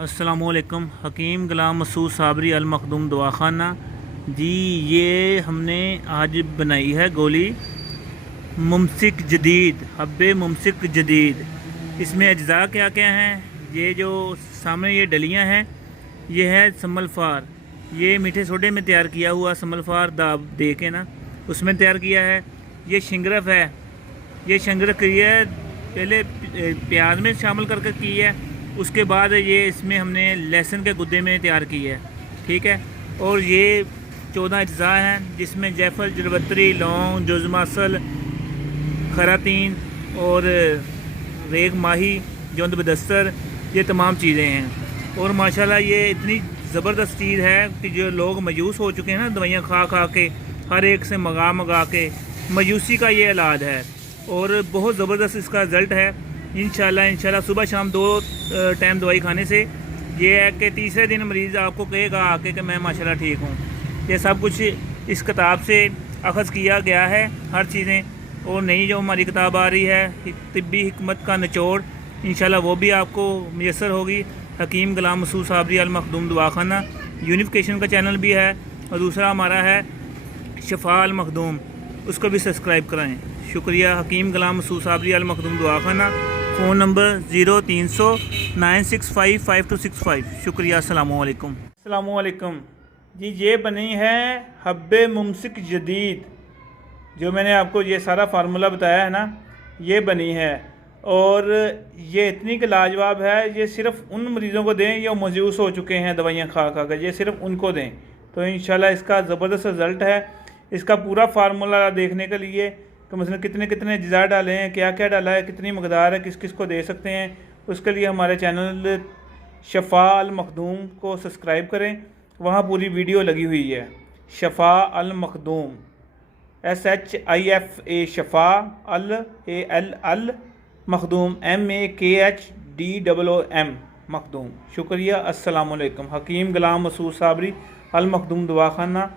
अस्सलामुअलैकुम। हकीम गुलाम मसूद साबरी अल मखदूम दवाखाना जी। ये हमने आज बनाई है गोली मुमसिक जदीद, हब्बे मुमसिक जदीद। इसमें अज्जा क्या क्या हैं? ये जो सामने ये डलियां हैं, ये है समलफार। ये मीठे सोडे में तैयार किया हुआ समलफार दाब दे के ना उसमें तैयार किया है। ये शिंगरफ है, ये शिंगरफ की है, पहले प्याज में शामिल करके की है, उसके बाद ये इसमें हमने लहसुन के गुद्दे में तैयार की है। ठीक है। और ये 14 अज्जा हैं, जिसमें जैफल, जरबत्री, लौंग, जुज़मासल, खरातीन और रेग माही, जोंद बदस्तर, ये तमाम चीज़ें हैं। और माशाल्लाह ये इतनी ज़बरदस्त चीज़ है कि जो लोग मायूस हो चुके हैं ना दवाइयाँ खा खा के, हर एक से मंगा के, मायूसी का ये इलाज है और बहुत ज़बरदस्त इसका रिज़ल्ट है। इंशाल्लाह सुबह शाम 2 टाइम दवाई खाने से ये है कि तीसरे दिन मरीज़ आपको कहेगा आके कि मैं माशाल्लाह ठीक हूँ। ये सब कुछ इस किताब से अख़ज़ किया गया है, हर चीज़ें। और नई जो हमारी किताब आ रही है तिब्बी हिकमत का निचोड़, इंशाल्लाह वो भी आपको मुयस्सर होगी। हकीम गुलाम मसूद साबरी अल मखदूम दवाखाना यूनिफिकेशन का चैनल भी है, और दूसरा हमारा है शफा अल मखदूम, उसको भी सब्सक्राइब कराएँ। शुक्रिया। हकीम गुलाम मसूद साबरी अल मखदूम दवाखाना, फ़ोन नंबर 0300 965 5265। शुक्रिया। अस्सलामुअलैकुम। अस्सलामुअलैकुम जी। ये बनी है हब्बे मुमसिक जदीद, जो मैंने आपको ये सारा फार्मूला बताया है ना, ये बनी है। और ये इतनी कि लाजवाब है। ये सिर्फ़ उन मरीज़ों को दें जो मायूस हो चुके हैं दवाइयाँ खा खा कर, ये सिर्फ़ उनको दें तो इंशाल्लाह इसका ज़बरदस्त रिज़ल्ट है। इसका पूरा फार्मूला देखने के लिए कि मतलब कितने कितने अज्जा डाले हैं, क्या क्या डाला है, कितनी मकदार है, किस किस को दे सकते हैं, उसके लिए हमारे चैनल शफा अल मखदूम को सब्सक्राइब करें। वहाँ पूरी वीडियो लगी हुई है। शफा अल मखदूम, SHIFA, शफा अल मखदूम, MAKHDOOM मखदूम। शुक्रिया। अस्सलामुअलैकुम। हकीम गुलाम मसूद साबरी अल मखदूम दवाखाना,